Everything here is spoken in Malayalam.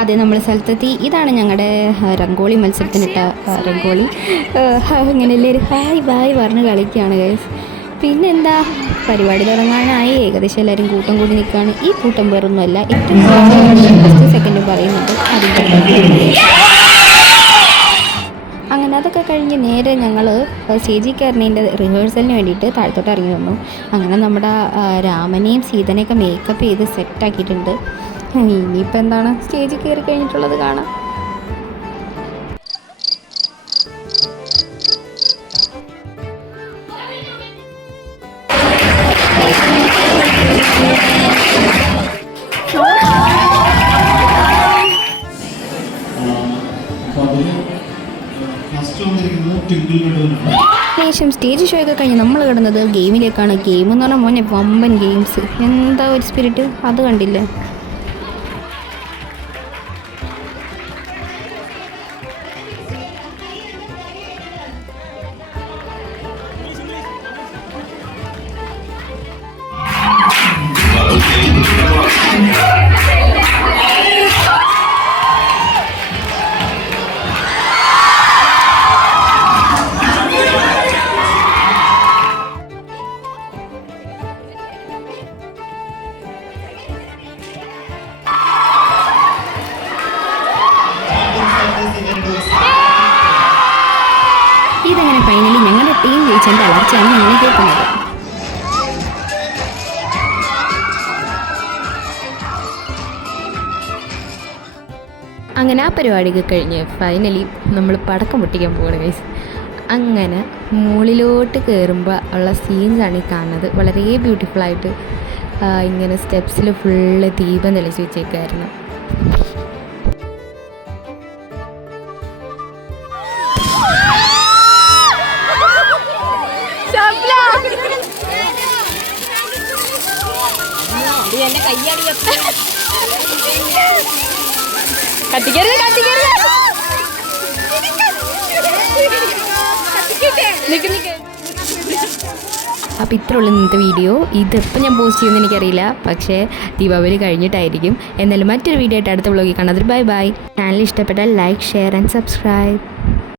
അതെ, നമ്മൾ സ്ഥലത്തെത്തി. ഇതാണ് ഞങ്ങളുടെ രംഗോളി മത്സരത്തിനിട്ട രംഗോളി. ഇങ്ങനെ എല്ലാവരും ഹായ് ബായ് പറഞ്ഞ് കളിക്കുകയാണ് ഗൈസ്. പിന്നെന്താ, പരിപാടി തുടങ്ങാനായി. ഏകദേശം എല്ലാവരും കൂട്ടം കൂടി നിൽക്കുകയാണ്. ഈ കൂട്ടം വേറൊന്നുമല്ല, ഏറ്റവും ഫസ്റ്റ് സെക്കൻഡ് പറയുന്നുണ്ട് അതിൻ്റെ. അങ്ങനെ അതൊക്കെ കഴിഞ്ഞ് നേരെ ഞങ്ങൾ സ്റ്റേജിൽ കയറുന്നതിൻ്റെ റിഹേഴ്സലിന് വേണ്ടിയിട്ട് താഴത്തോട്ട് ഇറങ്ങി വന്നു. അങ്ങനെ നമ്മുടെ രാമനെയും സീതനെയൊക്കെ മേക്കപ്പ് ചെയ്ത് സെറ്റാക്കിയിട്ടുണ്ട്. ഇനിയിപ്പോൾ എന്താണ്, സ്റ്റേജിൽ കയറി കഴിഞ്ഞിട്ടുള്ളത് കാണാം. ശേഷം സ്റ്റേജ് ഷോ ഒക്കെ കഴിഞ്ഞ് നമ്മൾ കിടന്നത് ഗെയിമിലേക്കാണ്. ഗെയിം എന്ന് പറഞ്ഞാൽ മോനെ വമ്പൻ ഗെയിംസ്. എന്താ ഒരു സ്പിരിറ്റ്, അത് കണ്ടില്ലേ? ഇതങ്ങനെ ഫൈനലി ഞങ്ങളുടെ ടീം ജയിച്ചതിൻ്റെ അലർച്ചയാണ് ഞാൻ കേൾക്കുന്നത്. അങ്ങനെ ആ പരിപാടിയൊക്കെ കഴിഞ്ഞ് ഫൈനലി നമ്മൾ പടക്കം പൊട്ടിക്കാൻ പോകണം ഗൈസ്. അങ്ങനെ മുകളിലോട്ട് കയറുമ്പോൾ ഉള്ള സീൻസാണ് ഈ കാണുന്നത്. വളരെ ബ്യൂട്ടിഫുള്ളായിട്ട് ഇങ്ങനെ സ്റ്റെപ്സിൽ ഫുള്ള് ദീപം തെളിച്ച് വെച്ചേക്കായിരുന്നു. അപ്പോൾ ഇത്രയുള്ള ഇന്നത്തെ വീഡിയോ. ഇതിപ്പോൾ ഞാൻ പോസ്റ്റ് ചെയ്യുമെന്ന് എനിക്കറിയില്ല, പക്ഷേ ദീപാവലി കഴിഞ്ഞിട്ടായിരിക്കും. എന്നാലും മറ്റൊരു വീഡിയോ ആയിട്ട് അടുത്ത വ്ളോഗിൽ കാണാം. Bye bye. ചാനൽ ഇഷ്ടപ്പെട്ടാൽ ലൈക്ക്, ഷെയർ ആൻഡ് സബ്സ്ക്രൈബ്.